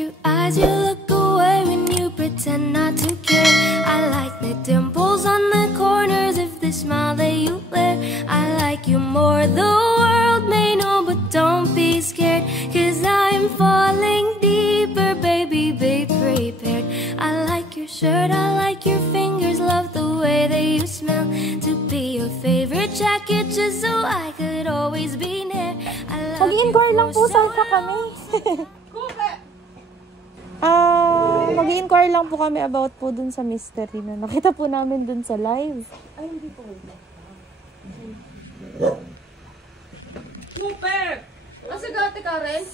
your eyes, you look away when you pretend not to care. I like the dimples on the corners of the smile that you wear. I like you more, the world may know, but don't be scared, 'cause I'm falling deeper, baby, be prepared. I like your shirt, I like your fingers, love the way that you smell. To be your favorite jacket, just so I could always be near. Mag-i-inquire lang po sana kami. Mag-i-inquire lang po kami about po dun sa mystery na nakita po namin dun sa live. Ay, hindi po. Super! Asagate ka rin?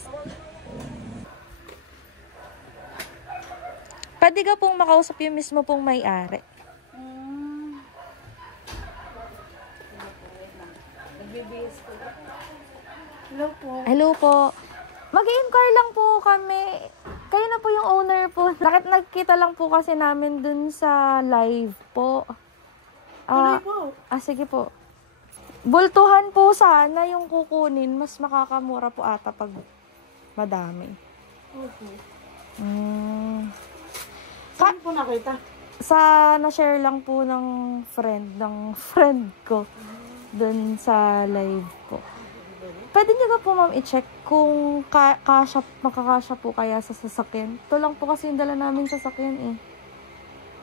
Pwede ka pong makausap yung mismo pong may-ari. Hello po. Hello po. Mag-i-inquire lang po kami. Kayo na po yung owner po. Nakita lang po kasi namin dun sa live po. Sige po. Bultuhan po sana yung kukunin. Mas makakamura po ata pag madami. Okay. Saan po nakita? Na-share lang po ng friend ko dun sa live po. Pwede nyo ka po ma'am i-check kung makakasya po kaya sa sasakyan. Ito lang po kasi yung dala namin sasakyan eh.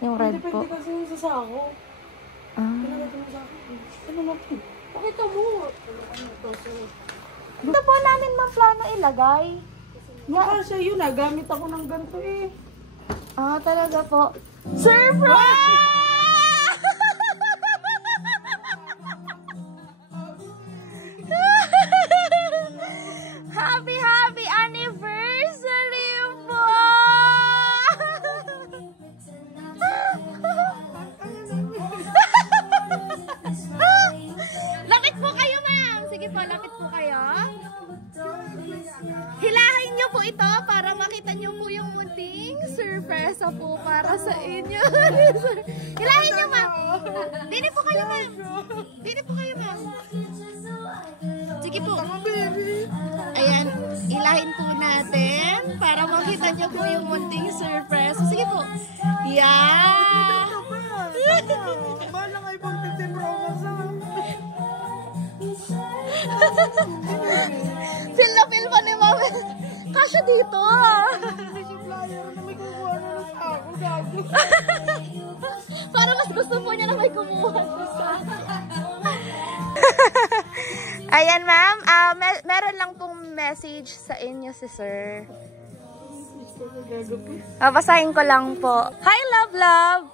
Yung red po. Depende kasi yung sasako. Pinagatan mo sa akin. Ano na po? Pakita mo. Ito po namin ma'am plano ilagay. Makasya yun ah. Gamit ako ng ganito eh. Talaga po. Surprise! Happy anniversary po! Lapit po kayo, ma'am. Sige po, lapit po kayo. Hilahin niyo po ito para makita niyo po yung munting surpresa po para sa inyo. Hilahin niyo, ma'am. Dini po kayo, ma'am. Dini po kayo, ma'am. Sige po. Ayan, hilahin po natin para makita niyo po yung munting surpresa. Sige po. Yeah! Bahala nga ibang 15 promos Feel na feel pa ni mama. Kasya dito supplier na may kukuha na lang sa ako. Gago. Para mas gusto po niya na may kumuha sa Ayan ma'am, meron lang pong message sa inyo si sir. Basahin ko lang po. Hi love!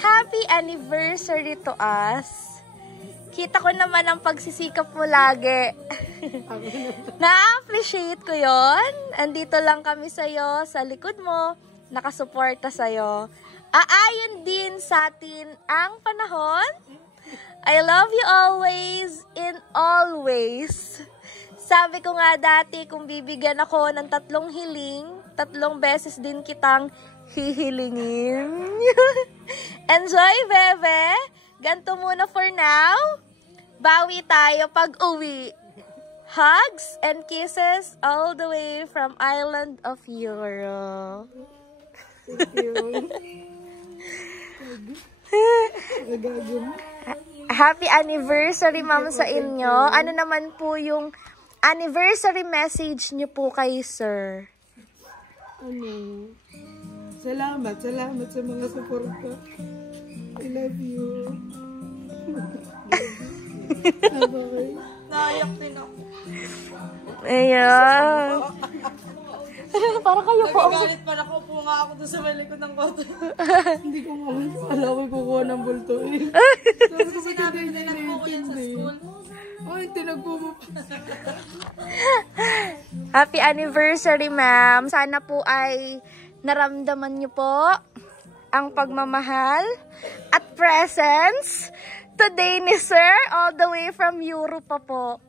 Happy anniversary to us. Kita ko naman ang pagsisikap mo lagi. Na-appreciate ko yon. Andito lang kami sa'yo, sa likod mo, nakasuporta sa'yo. Aayon din sa atin ang panahon. I love you always, in all ways. Sabi ko nga dati, kung bibigyan ako ng 3 hiling, 3 beses din kitang hihilingin. Enjoy, bebe! Ganto muna for now. Bawi tayo pag uwi. Hugs and kisses all the way from Island of Europe. Thank you. Happy anniversary, ma'am, sa inyo. Ano naman po yung anniversary message niyo po kay sir? Salamat sa mga suporta. I love you. Naiyak din ako. Ayan. Para kayo po. Nagagalit pa, nakaupo nga ako doon sa malikod ng koto. Hindi ko alam ko kukuha ng bulto eh. Sabi ko sinabi niya na po ko yan sa school. Ay, tinagpo mo pa. Happy anniversary, ma'am. Sana po ay naramdaman niyo po ang pagmamahal at presence today ni sir, all the way from Europe pa po.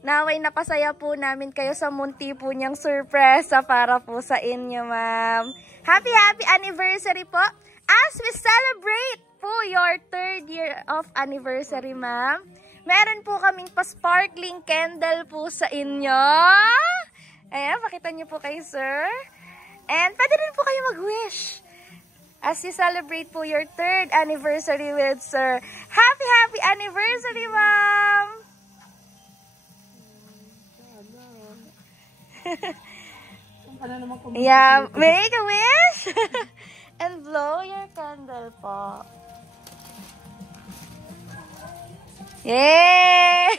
Naway napasaya po namin kayo sa munti po niyang surpresa para po sa inyo, ma'am. Happy anniversary po as we celebrate po your 3rd year of anniversary, ma'am. Meron po kaming pa-sparkling candle po sa inyo. Ayan, pakita niyo po kay sir. And pwede rin po kayo mag-wish as you celebrate po your 3rd anniversary with sir. Happy, happy anniversary, ma'am! Yeah, make a wish! And blow your candle po. Yay!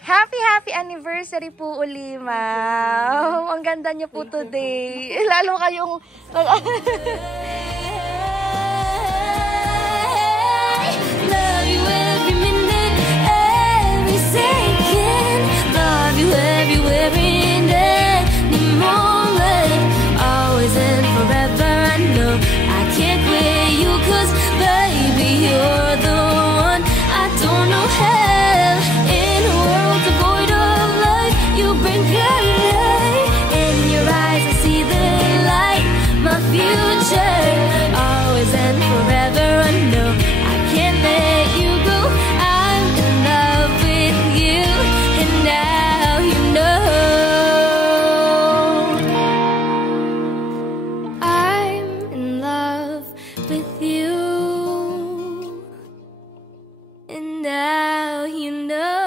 Happy, happy anniversary po uli, ma'am. Ang ganda niyo po today. Lalo kayong... Love you every minute, every second. Love you every minute, the moment. Always and forever. I know I can't quit you, 'cause baby, you're the one. I don't know hell in a world devoid of life. You bring light in your eyes. I see the light, my future. Always and forever. I know I can't let you go. I'm in love with you, and now you know. I'm in love with you, and now you know.